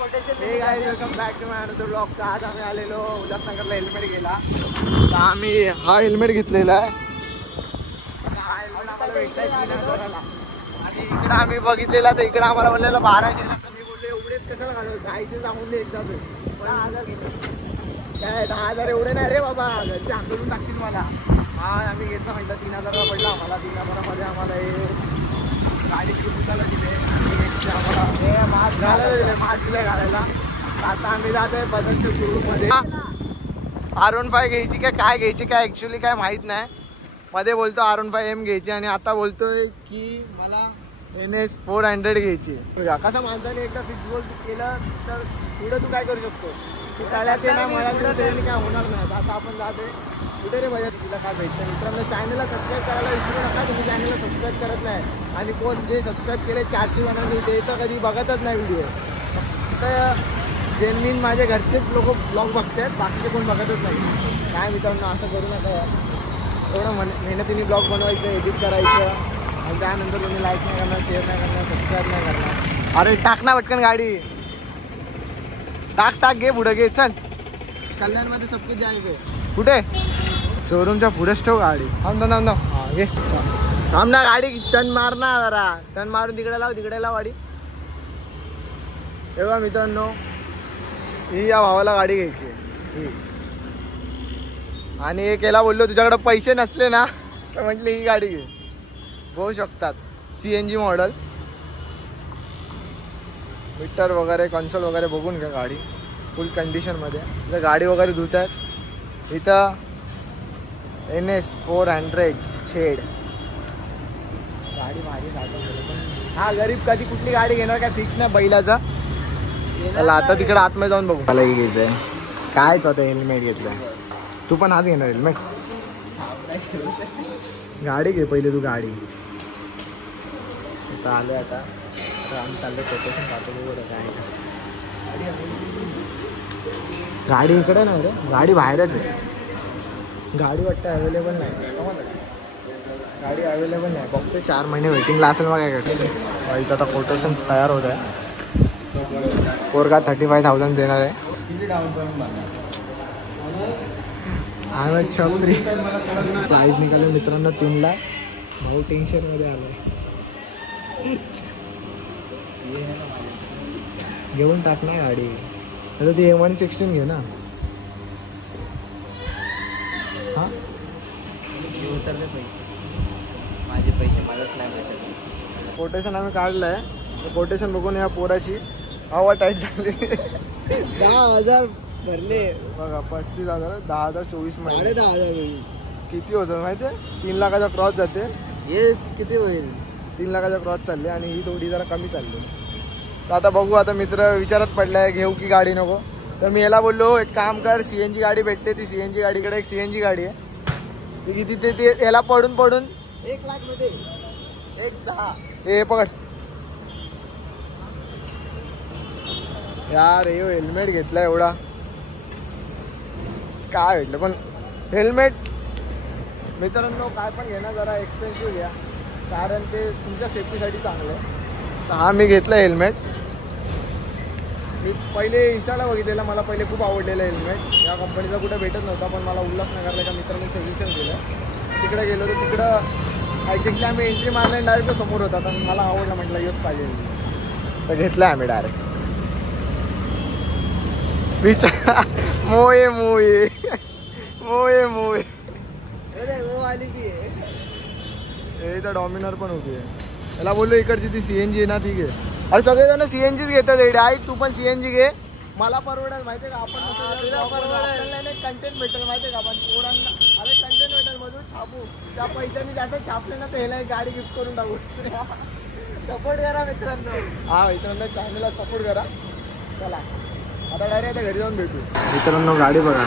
Welcome back to my another blog. तर आज आम्ही आलेलो उल्हासनगरला हेल्मेट घ्यायला. तर आम्ही हा हेल्मेट घेतलेला आहे. आम्हाला भेटलाय 3000ला. आणि इकडं आम्ही बघितलेला तर इकडं आम्हाला म्हणलेलं 1200ला. मी बोलले एवढेच कशाला घालू, जायचे सांगून दे एकदा. 10,000 घेतले काय 10,000 एवढे नाही रे बाबा, घरचे आंदोलन टाकतील मला. हा आम्ही घेतला म्हटलं 3000ला पडला आम्हाला. 3000मध्ये आम्हाला हे गाडीची पुसायला दिले आम्हाला, हे मास्क घालायला दिले, मास्क दिले घालायला. आता आम्ही जातोय बदलच्या शोरूममध्ये. R15 घ्यायची काय घ्यायची काय ॲक्च्युली काय माहीत नाही. मध्ये बोलतो R15M घ्यायची आणि आता बोलतोय की मला NS 400 घ्यायची. कसं माणसाने एकदा फिक्स गोल केलं तर पुढे तू काय करू शकतो. तू त्याला ते नाही मला तरी काय होणार नाही. आता आपण जातोय कुठे रे भैया, तुला काय भेटतं. मित्रांनो चॅनलला सबस्क्राईब करायला विसरू नका. तुम्ही चॅनलला सबस्क्राईब करत नाही आणि कोण जे सबस्क्राईब केले 400 बनवले ते तर कधी बघतच नाही व्हिडिओ. फक्त जेन्युइन माझे घरचेच लोक ब्लॉग बघतात, बाकीचे कोण बघतच नाही. काय मित्रांनो असं करू नका यार. एवढं मेहनतीने ब्लॉग बनवायचं, एडिट करायचं आणि त्यानंतर तुम्ही लाईक नाही करणार, शेअर नाही करणार, सबस्क्राईब नाही करणार. अरे टाक ना पटकन गाडी, टाक घे पुढं घे. चल कल्याणमध्ये सबकुछ जायचं. कुठे शोरूमच्या पुढेच ठेव गाडी. थांब हां घे. थांब ना गाडी टर्न मार ना जरा. टर्न मारून तिकडे लाव गाडी. तेव्हा मित्रांनो ही या भावाला गाडी घ्यायची ही. आणि एक याला बोललो तुझ्याकडे पैसे नसले ना तर म्हटले ही गाडी घे. होऊ शकतात. CNG मॉडेल, मीटर वगैरे कन्सोल वगैरे बघून घ्या. गाडी फुल कंडिशनमध्ये. जर गाडी वगैरे धुत आहे इथं NS 400 शेड गाडी माझी पण हा गरीब कधी कुठली गाडी घेणार काय फिक्स नाही बैलाचा. त्याला आता तिकडे आतमध्ये जाऊन बघू. मला हे घ्यायचं आहे. काय तो आता हेल्मेट घेतलं. तू पण आज घेणार हेल्मेट. गाडी घे पहिले तू गाडी. इथं आलो आता आम्ही चाललो कोटेशन पाहतो बघू काय कसं. गाडी इकडे नाही रे, गाडी बाहेरच आहे. गाडी वाटतं अवेलेबल नाही. गाडी अवेलेबल नाही. बघतो 4 महिने वेटिंगला असेल. मग काय करतो इथं आता कोटेशन तयार होत आहे. पोरगा 35,000 देणार आहे. आम्ही छत्री प्राईज निघाले मित्रांनो 3,00,000. भाऊ टेन्शनमध्ये आलो. घेऊन टाक ना गाडी. आता ती M116 घे ना. हां उतरले पैसे माझे, पैसे मलाच नाही भेटत. कोटेशन आम्ही काढलं आहे. कोटेशन बघून या पोराची हवा टाईट झाली. 10,000 भरले बघा. 35,000 10,000 24 महिने 10,000 किती होतं माहिती आहे. 3 लाखाचा क्रॉस जाते. येस किती होईल. 3 लाखाचा क्रॉस चालले आणि ही थोडी जरा कमी चालली. तर आता बघू. आता मित्र विचारत पडलाय घेऊ की गाडी नको. तर मी याला बोललो एक काम कर, CNG गाडी भेटते. ती CNG गाडीकडे एक CNG गाडी आहे ती किती ते याला पडून 1 लाख मध्ये 1,10,000 हे पकड. यार हे हेल्मेट घेतला एवढा काय भेटलं. पण हेल्मेट मित्रांनो काय पण घेणं जरा एक्सपेन्सिव्ह घ्या, कारण ते तुमच्या सेफ्टीसाठी चांगलं आहे. तर हा मी घेतला हेल्मेट. मी पहिले इंस्टाला बघितलेला, मला पहिले खूप आवडलेलं हेल्मेट. या कंपनीचा कुठे भेटत नव्हता, पण मला उल्हासनगरला एका मित्राने सजेशन दिलं. तिकडे गेलो तर तिकडं ॲक्च्युली आम्ही एंट्री मारला डायरेक्ट समोर होता. तर मला आवडलं, म्हटलं योच पाहिजे. तर घेतलं आम्ही डायरेक्ट. विचार मोये आली की हे तर डॉमिनर पण होती आहे. त्याला बोललो इकडची ती CNG आहे ना ती घे. अरे सगळेजण CNGच घेतात. ऐक तू पण CNG घे. मला परवडेल माहिती आहे का. आपण कंटेंट भेटेल माहिती आहे का. आपण पोरांना अरे कंटेंट भेटेल मधून छापू. त्या पैशाने जास्त छापले ना तर ह्याला गाडी गिफ्ट करून टाकू. सपोर्ट करा मित्रांनो. हा मित्रांनो चॅनलला सपोर्ट करा. चला आता डायरेक्ट घरी जाऊन भेटू. मित्रांनो गाडी बघा.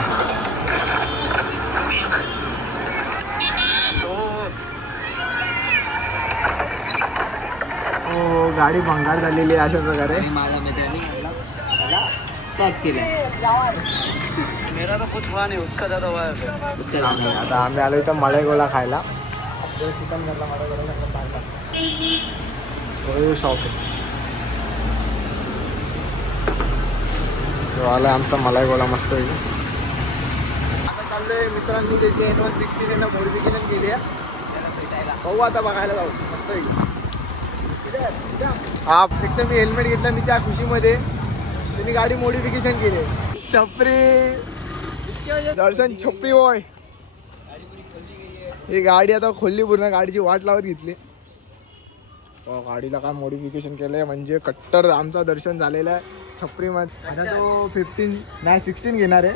हो गाडी भंगार झालेली आहे अशा प्रकारे. माझ्या मित्रांनी आता आम्ही आलो इथं मळई गोला खायला. चिकन घरला मळई गोला शॉप आहे. तो आला आमचा मलाई गोळा मस्त आहे. आता चाललोय मित्रांनी त्याची N160 मॉडिफिकेशन केली आहे. बघू आता बघायला जाऊ मस्त आहे. हा फक्त मी हेल्मेट घेतलं मी त्या खुशीमध्ये. त्यांनी गाडी मॉडिफिकेशन केली. छपरी दर्शन छपरी बॉय. ही गाडी आता खोलली पूर्ण गाडीची वाट लावत घेतली. गाडीला काय मॉडिफिकेशन केलंय म्हणजे कट्टर आमचा दर्शन झालेला आहे छपरी मध्ये. आता तो 15 नाही 16 घेणार आहे.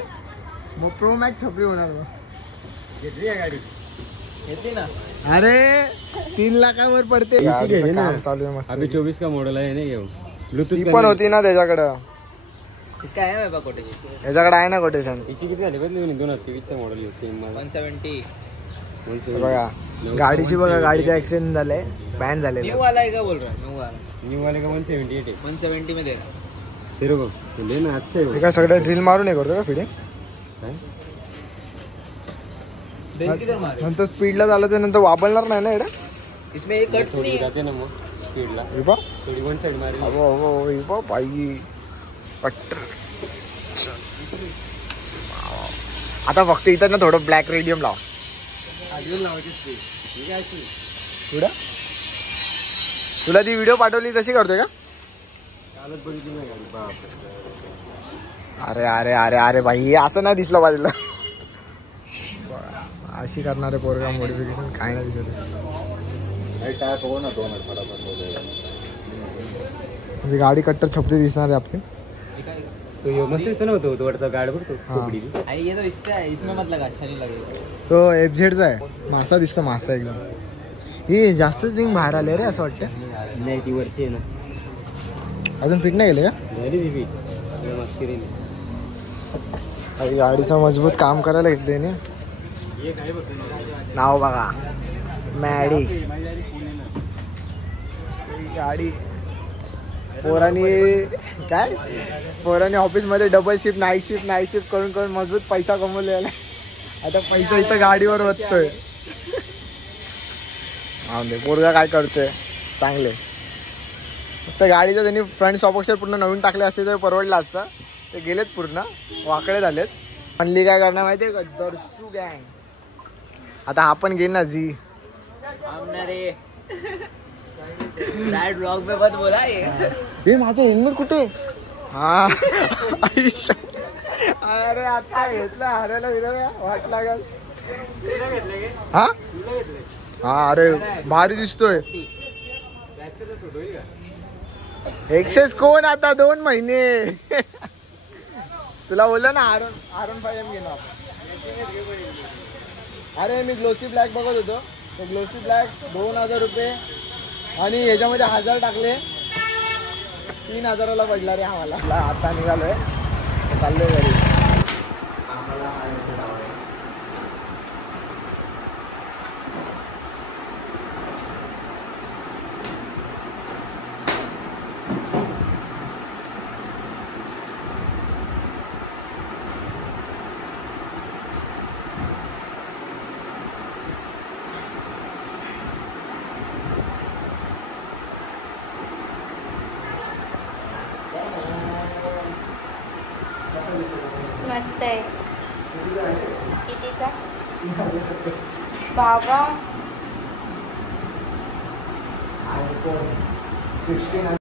मग प्रो मॅक्स छपरी होणार. मग घेतली आहे गाडी घेतली ना. अरे 3 लाखावर पडते. चालू आहे मस्त. अभी 24 का मॉडल आहे ना. घेऊ ब्लूटूथ पण होती ना त्याच्याकडं. काय आहे बाबा कोटेशन याच्याकडे आहे ना कोटेशन. हिची किती झाली बदली 2023 चा मॉडेल सेम 170. बघा गाडीची बघा गाडीचा ऍक्सिडेंट झालाय बॅन झालेला. न्यू वाला आहे का बोल रहा न्यू वाले का 178 आहे 170 मध्ये फिर बघ ले ना अच्छा आहे. काय सगळं ड्रिल मारून हे करतो का फिडिंग. नंतर स्पीडला झालं तर नंतर वापरणार नाही ना एवढं. इसमें एक कट नहीं जाते ना मग स्पीडला थोडी वन साइड मारी. हो पाहिजे पट्टर. आता फक्त इथं ना थोडं ब्लॅक रेडियम लाव. तुला ती व्हिडिओ पाठवली तशी करतोय का. अरे अरे अरे अरे भाई असं नाही दिसलं बाजूला. अशी करणारे पोरगा मॉडिफिकेशन काय नाही दिसत. म्हणजे गाडी कट्टर छपरी दिसणार आहे आपली. तो मस्त दिसत नव्हतो तो वरचा गाड बघतो खोपडी. ये तो इसमें मत लगा अच्छा नहीं लगेगा. तो FZ चा आहे. मासा दिसतो मासा एकदम. ही जास्तच रिंग बाहेर आले रे असं वाटतं. नाही ती वरची आहे ना अजून फिट नाही गेले का. गाडीचं मजबूत काम करायला घेतले ना. नाव बघा मॅडी गाडी. पोरांनी ऑफिसमध्ये डबल शिफ्ट नाईट शिफ्ट करून करून मजबूत पैसा कमवलेला. आता पैसा इथं गाडीवर वाचतोय. पोरगा काय करतोय चांगले. फक्त गाडीचं त्यांनी फ्रंट सॉबॉक्सर पूर्ण नवीन टाकले असते तर परवडलं असतं. ते गेलेत पूर्ण वाकडे झालेत. म्हणली काय करणार माहितीये का दर्शू गँग. आता आपण घेईन ना जी ब्लॉग में मत बोला हे माझं हेल्मेट कुठे. हा अरे आता घेतलं हरायला विरा वाट लागल. हा हा अरे भारी दिसतोय. एक्सेस कोण आता 2 महिने. तुला बोललं ना आरन 5M घेणार आपण. अरे मी ग्लोसी ब्लॅक बघत होतो. तो ग्लोसी ब्लॅक 2000 रुपये आणि ह्याच्यामध्ये 1000 टाकले 3000ला पडला रे. हा मला आता निघालोय चाललोय घरी. मस्त आहे. कितीचा बाबा. iPhone 16